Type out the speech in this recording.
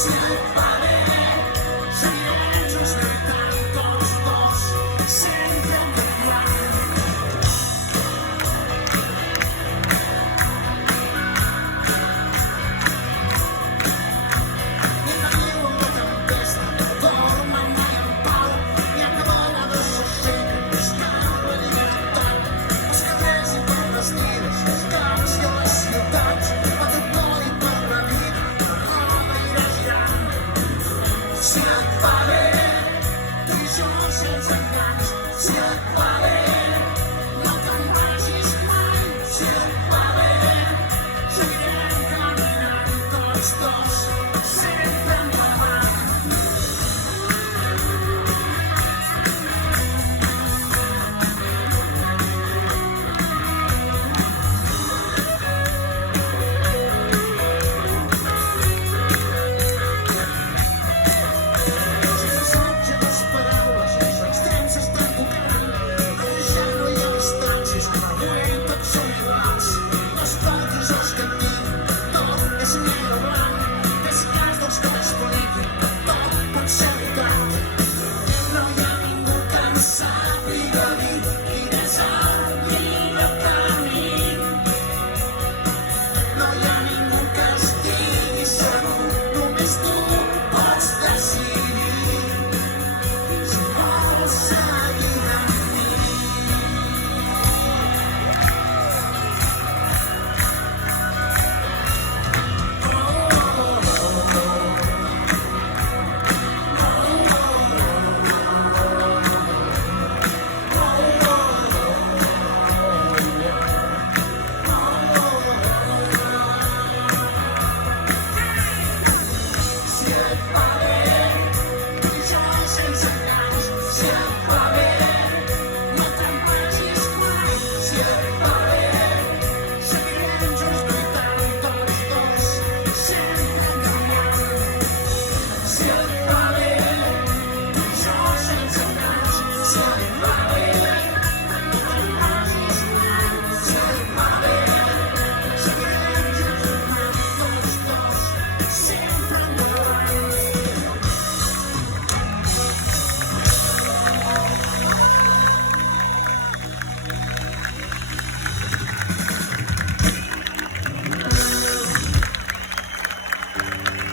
si et va bé, seguirem junts lluitant tots dos, sempre endavant. Ni feliu una tempesta, no dormen mai en pau, ni a cada vegada s'aixequen buscant la llibertat. Els carrers i per les vides, els camps i a les ciutats, a tot cor i per la vida, la roda irà girant. Si et va bé, tu i jo sense enganys, si et va bé, no te'n vagis mai, si et va bé, seguirem caminant tots dos, sempre endavant. Si el missatge de les paraules els extrems s'estan tocant, ara ja no hi ha distàncies, avui tots som iguals. Les portes els captiven, tot és negre o blanc, és cas dels que t'expliquin que tot pot ser veritat. No hi ha ningú que en sàpiga dir quin és el millor camí. No hi ha ningú que estigui segur, només tu pots